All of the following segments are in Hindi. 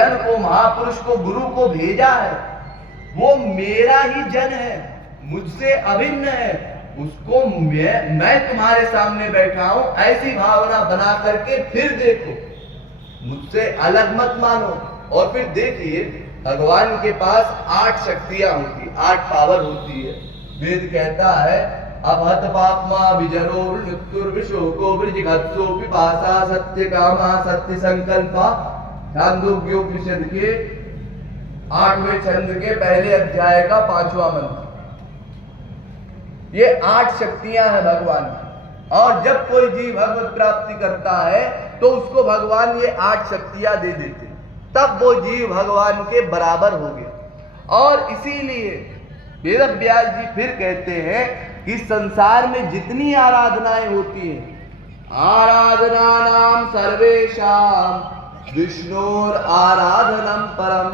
जन को, महापुरुष को, गुरु को भेजा है, वो मेरा ही जन है, मुझसे अभिन्न है, उसको मैं तुम्हारे सामने बैठा हूं, ऐसी भावना बना करके फिर देखो, मुझसे अलग मत मानो। और फिर देखिए भगवान के पास 8 शक्तियां होती, 8 पावर होती है। वेद कहता है अभत पापमा विजरो मृत्युर्विशोको वृजिघत्सो पिपासा सत्य कामा सत्य संकल्पा। छांदोग्योपनिषद के 8वें छंद के पहले अध्याय का 5वां मंत्र। ये 8 शक्तियां हैं भगवान की, और जब कोई जीव भगवत प्राप्ति करता है तो उसको भगवान ये 8 शक्तियां दे देते, तब वो जीव भगवान के बराबर हो गया। और इसीलिए वेद व्यास जी फिर कहते हैं कि संसार में जितनी आराधनाएं होती हैं, आराधना नाम सर्वेशाम विष्णुर आराधनम परम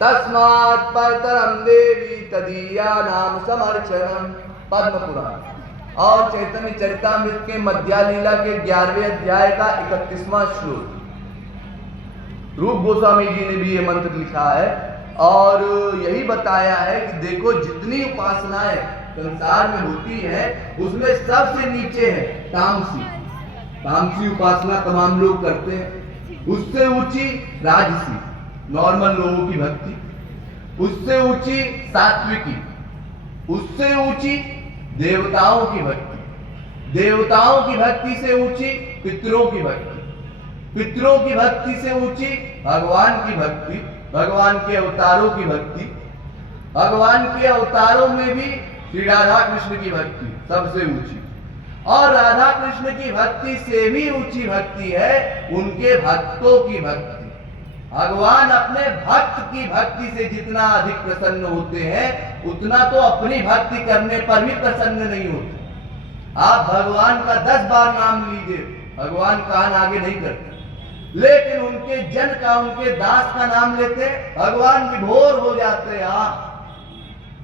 तस्मात् परतरम देवी तदीया नाम समर्चनम। पद्म पुराण और चैतन्य चरितामृत के मध्या लीला के 11वें अध्याय का 31वां श्लोक। रूप गोस्वामी जी ने भी ये मंत्र लिखा है और यही बताया है कि देखो जितनी उपासनाएं संसार में होती है उसमें सबसे नीचे है तामसी। तामसी उपासना तमाम लोग करते हैं। उससे ऊंची राजसी, नॉर्मल लोगों की भक्ति। उससे ऊंची सात्विकी। उससे ऊंची देवताओं की भक्ति। देवताओं की भक्ति से ऊंची पितरों की भक्ति। पितरों की भक्ति से ऊंची भगवान की भक्ति, भगवान के अवतारों की भक्ति। भगवान के अवतारों में भी श्री राधा कृष्ण की भक्ति सबसे ऊंची। और राधा कृष्ण की भक्ति से भी ऊंची भक्ति है उनके भक्तों की भक्ति। भगवान अपने भक्त की भक्ति से जितना अधिक प्रसन्न होते हैं उतना तो अपनी भक्ति करने पर भी प्रसन्न नहीं होते। आप भगवान का 10 बार नाम लीजिए, भगवान कान आगे नहीं करते, लेकिन उनके जन का, उनके दास का नाम लेते भगवान विभोर हो जाते हैं।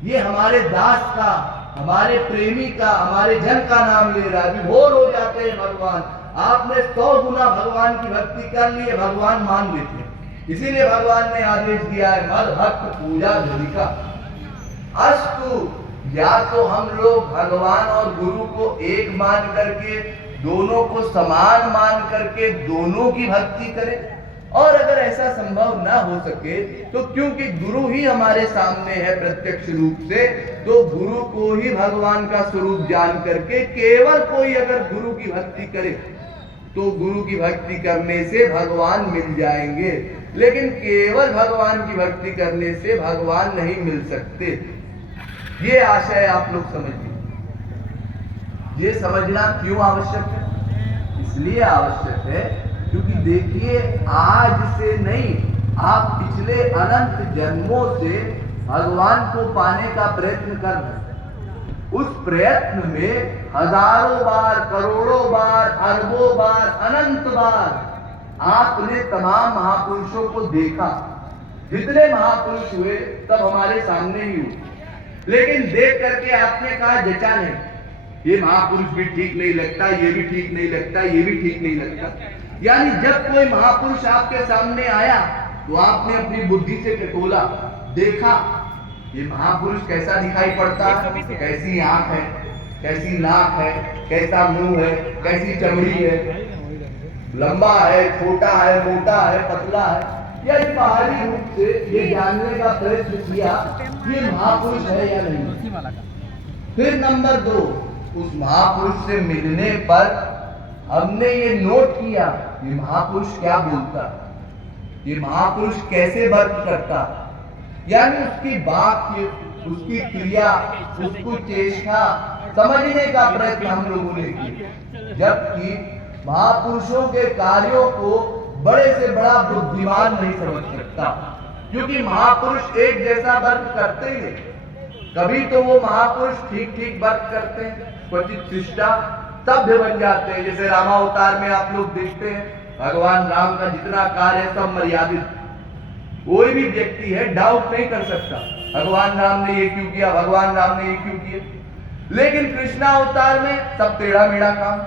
ये हमारे दास का, हमारे प्रेमी का, हमारे जन का नाम ले रहा है, विभोर हो जाते हैं भगवान। आपने 100 गुना भगवान की भक्ति कर ली है, भगवान मान लेते हैं। इसीलिए भगवान ने आदेश दिया है मद भक्त पूजा धरिका अस्तु। या तो हम लोग भगवान और गुरु को एक मान करके, दोनों को समान मान करके दोनों की भक्ति करें। और अगर ऐसा संभव ना हो सके तो क्योंकि गुरु ही हमारे सामने है प्रत्यक्ष रूप से, तो गुरु को ही भगवान का स्वरूप जान करके केवल कोई अगर गुरु की भक्ति करे तो गुरु की भक्ति करने से भगवान मिल जाएंगे, लेकिन केवल भगवान की भक्ति करने से भगवान नहीं मिल सकते। ये आशय आप लोग समझिए। ये समझना क्यों आवश्यक है? इसलिए आवश्यक है क्योंकि देखिए आज से नहीं, आप पिछले अनंत जन्मों से भगवान को पाने का प्रयत्न कर रहे हैं। उस प्रयत्न में हजारों बार, करोड़ों बार, अरबों बार, अनंत बार आपने तमाम महापुरुषों को देखा। जितने महापुरुष हुए सब हमारे सामने ही हुए, लेकिन देख करके आपने कहा जचा नहीं, ये महापुरुष भी ठीक नहीं लगता, ये भी ठीक नहीं लगता, ये भी ठीक नहीं लगता। यानी जब कोई महापुरुष आपके सामने आया तो आपने अपनी बुद्धि से टटोला, देखा ये महापुरुष कैसा दिखाई पड़ता है, कैसी आंख है, कैसी नाक है, कैसा मुंह है, कैसी चमड़ी है, लंबा है, छोटा है, मोटा है, पतला है। या बाहरी रूप से ये जानने का प्रयत्न किया ये महापुरुष है या नहीं। फिर नंबर 2, उस महापुरुष से मिलने पर हमने ये नोट किया ये महापुरुष क्या बोलता, ये महापुरुष कैसे वर्क करता, यानी उसकी वाक्य, उसकी क्रिया, उसकी चेष्टा समझने का प्रयत्न हम लोगों ने किया। जबकि महापुरुषों के कार्यों को बड़े से बड़ा बुद्धिमान नहीं समझ सकता, क्योंकि महापुरुष एक जैसा वर्क करते हैं। कभी तो वो महापुरुष ठीक ठीक वर्क करते हैं, क्वचित शिष्टा सभ्य बन जाते हैं। जैसे रामावतार में आप लोग देखते हैं भगवान राम का जितना कार्य है सब मर्यादित, कोई भी व्यक्ति है डाउट नहीं कर सकता भगवान राम ने ये क्यों किया, भगवान राम ने ये क्यों किया। लेकिन कृष्णा अवतार में सब टेढ़ा मेढ़ा काम,